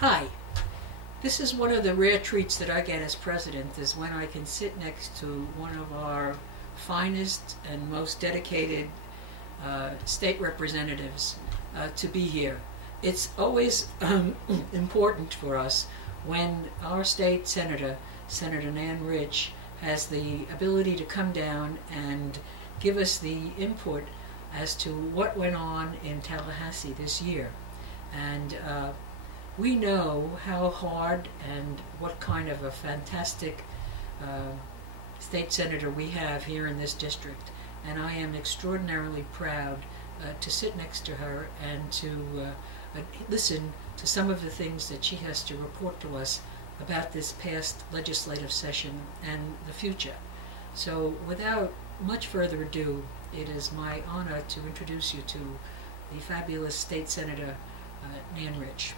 Hi. This is one of the rare treats that I get as president, is when I can sit next to one of our finest and most dedicated state representatives to be here. It's always important for us when our state senator, Senator Nan Rich, has the ability to come down and give us the input as to what went on in Tallahassee this year. And we know how hard and what kind of a fantastic state senator we have here in this district. And I am extraordinarily proud to sit next to her and to listen to some of the things that she has to report to us about this past legislative session and the future. So without much further ado, it is my honor to introduce you to the fabulous State Senator Nan Rich.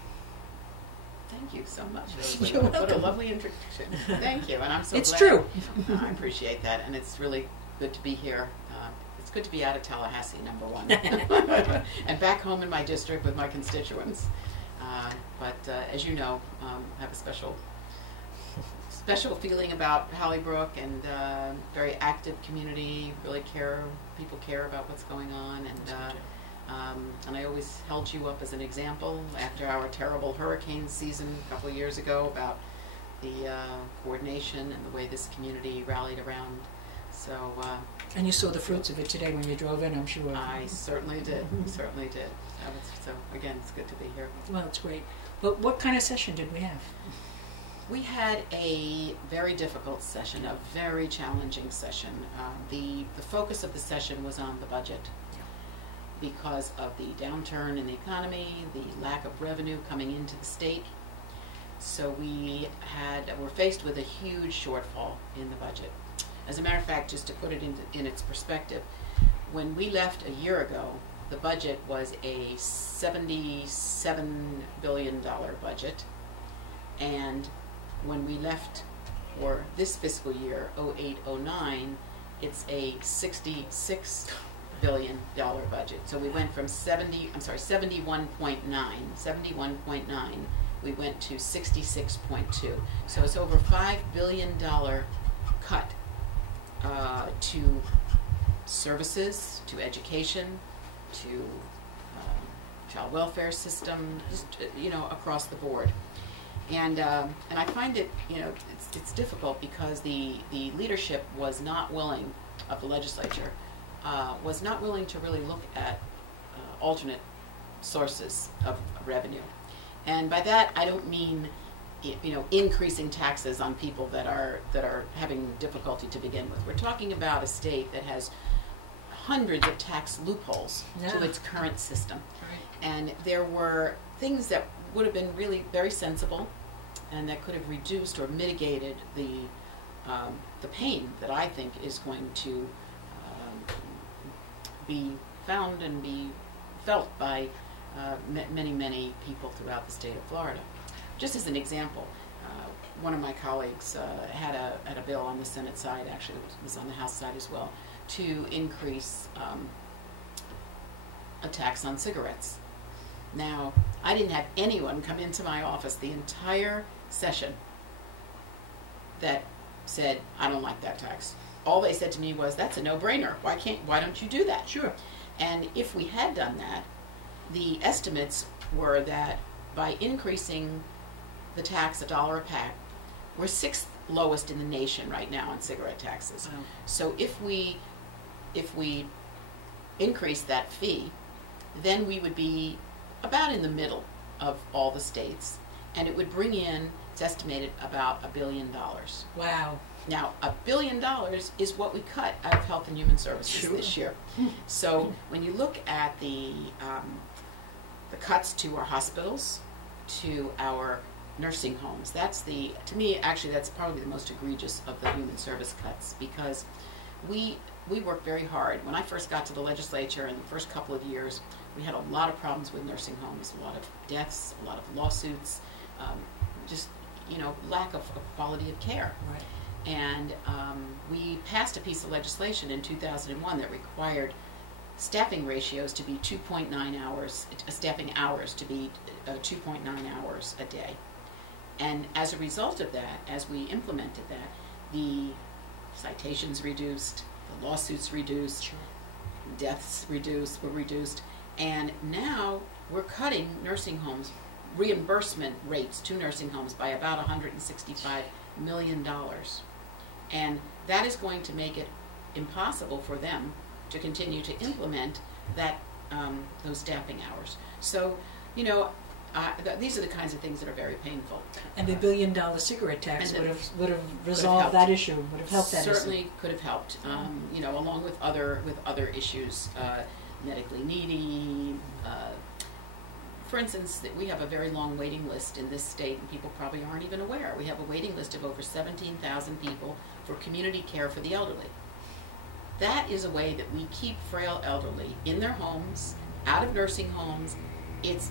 Thank you so much. You're welcome. What a lovely introduction. Thank you, and I'm so glad. It's true. I appreciate that, and it's really good to be here. It's good to be out of Tallahassee, number one, and back home in my district with my constituents. But as you know, I have a special feeling about Hollybrook, and very active community. Really people care about what's going on, and I always held you up as an example after our terrible hurricane season a couple of years ago about the coordination and the way this community rallied around. So. And you saw the fruits of it today when you drove in, I'm sure. I certainly did. Certainly did. So again, it's good to be here. Well, it's great. But what kind of session did we have? We had a very difficult session, a very challenging session. The focus of the session was on the budget because of the downturn in the economy, the lack of revenue coming into the state. So we're faced with a huge shortfall in the budget. As a matter of fact, just to put it in its perspective, when we left a year ago, the budget was a $77 billion budget, and when we left for this fiscal year, 08-09, it's a $66 billion budget. So we went from 71.9, we went to 66.2. So it's over $5 billion cut to services, to education, to child welfare system, just, across the board. And I find it, it's difficult because the leadership was not willing, of the legislature, was not willing to really look at alternate sources of revenue. And by that, I don't mean increasing taxes on people that are having difficulty to begin with. We're talking about a state that has hundreds of tax loopholes to its current system. Right. And there were things that would have been really very sensible and that could have reduced or mitigated the pain that I think is going to be found and be felt by many people throughout the state of Florida. Just as an example, one of my colleagues had a bill on the Senate side, actually it was on the House side as well, to increase a tax on cigarettes. Now, I didn't have anyone come into my office the entire session that said, I don't like that tax. All they said to me was, that's a no-brainer. Why don't you do that? Sure. And if we had done that, the estimates were that by increasing the tax $1 a pack, we're 6th lowest in the nation right now on cigarette taxes. Wow. So if we increase that fee, then we would be about in the middle of all the states, and it would bring in, it's estimated, about $1 billion. Wow. Now, $1 billion is what we cut out of Health and Human Services this year. So when you look at the cuts to our hospitals, to our nursing homes, to me, actually, that's probably the most egregious of the human service cuts, because we worked very hard. When I first got to the legislature in the first couple of years, we had a lot of problems with nursing homes, a lot of deaths, a lot of lawsuits, just, lack of quality of care. Right. And we passed a piece of legislation in 2001 that required staffing ratios to be 2.9 hours, staffing hours to be 2.9 hours a day. And as a result of that, as we implemented that, the citations reduced, the lawsuits reduced, Sure. deaths were reduced, and now we're cutting nursing homes reimbursement rates to nursing homes by about $165 million. And that is going to make it impossible for them to continue to implement that those staffing hours. So, you know, these are the kinds of things that are very painful. And the $1 billion cigarette tax And would have resolved that issue, would have helped that certainly issue. could have helped. You know, along with other issues, medically needy. For instance, that we have a very long waiting list in this state, and people probably aren't even aware. We have a waiting list of over 17,000 people for community care for the elderly. That is a way that we keep frail elderly in their homes, out of nursing homes. It's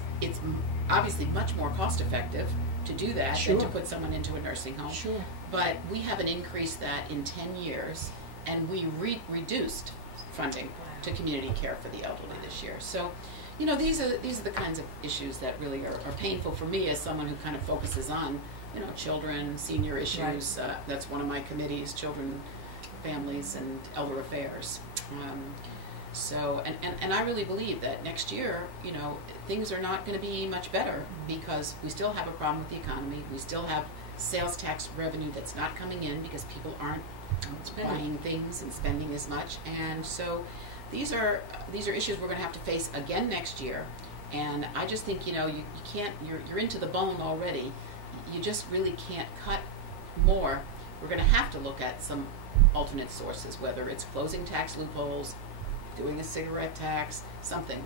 obviously much more cost effective to do that Sure. than to put someone into a nursing home. Sure. But we haven't increased that in 10 years, and we reduced funding to community care for the elderly this year. So, you know, these are the kinds of issues that really are painful for me as someone who kind of focuses on, you know, children, senior issues. Right. That's one of my committees: children, families, and elder affairs. So, and I really believe that next year, you know, things are not going to be much better because we still have a problem with the economy. We still have sales tax revenue that's not coming in because people aren't buying things and spending as much. And so these are issues we're going to have to face again next year. And I just think, you know, you can't, you're into the bone already. You just really can't cut more. We're going to have to look at some alternate sources, whether it's closing tax loopholes, doing a cigarette tax, something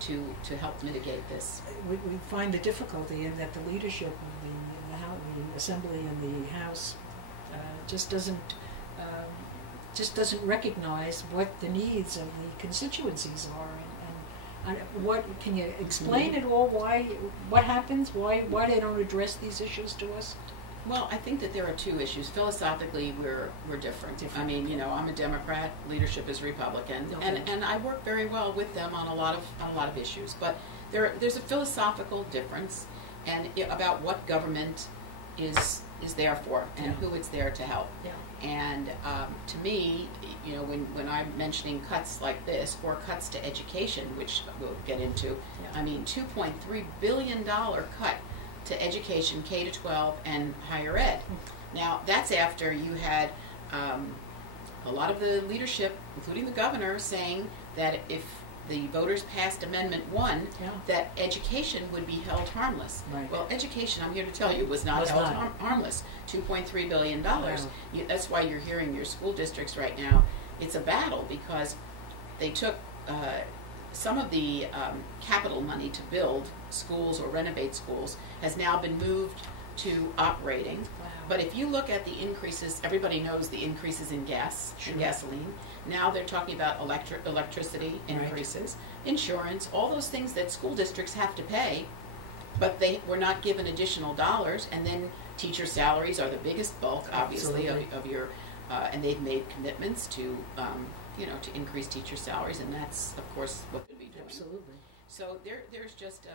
to help mitigate this. We find the difficulty in that the leadership of the Assembly and the House just doesn't recognize what the needs of the constituencies are, and what can you explain at all? What happens? Why they don't address these issues to us? Well, I think that there are two issues. Philosophically, we're different. I mean, you know, I'm a Democrat. Leadership is Republican, Okay. and I work very well with them on a lot of issues. But there's a philosophical difference, and about what government is there for and Yeah. who it's there to help. Yeah. And to me, you know, when I'm mentioning cuts like this or cuts to education, which we'll get into, Yeah. I mean, $2.3 billion cut to education, K to 12, and higher ed. Now, that's after you had a lot of the leadership, including the governor, saying that if the voters passed Amendment 1, Yeah. that education would be held harmless. Right. Well, education, I'm here to tell you, was not held harmless. $2.3 billion. Wow. That's why you're hearing your school districts right now. It's a battle because they took some of the capital money to build schools or renovate schools has now been moved to operating. Wow. But if you look at the increases, everybody knows the increases in gas Sure. and gasoline. Now they're talking about electricity increases, insurance, all those things that school districts have to pay, but they were not given additional dollars. And then teacher salaries are the biggest bulk, obviously, of your, and they've made commitments to, you know, to increase teacher salaries, and that's, of course, what they'll be doing. Absolutely. So there's just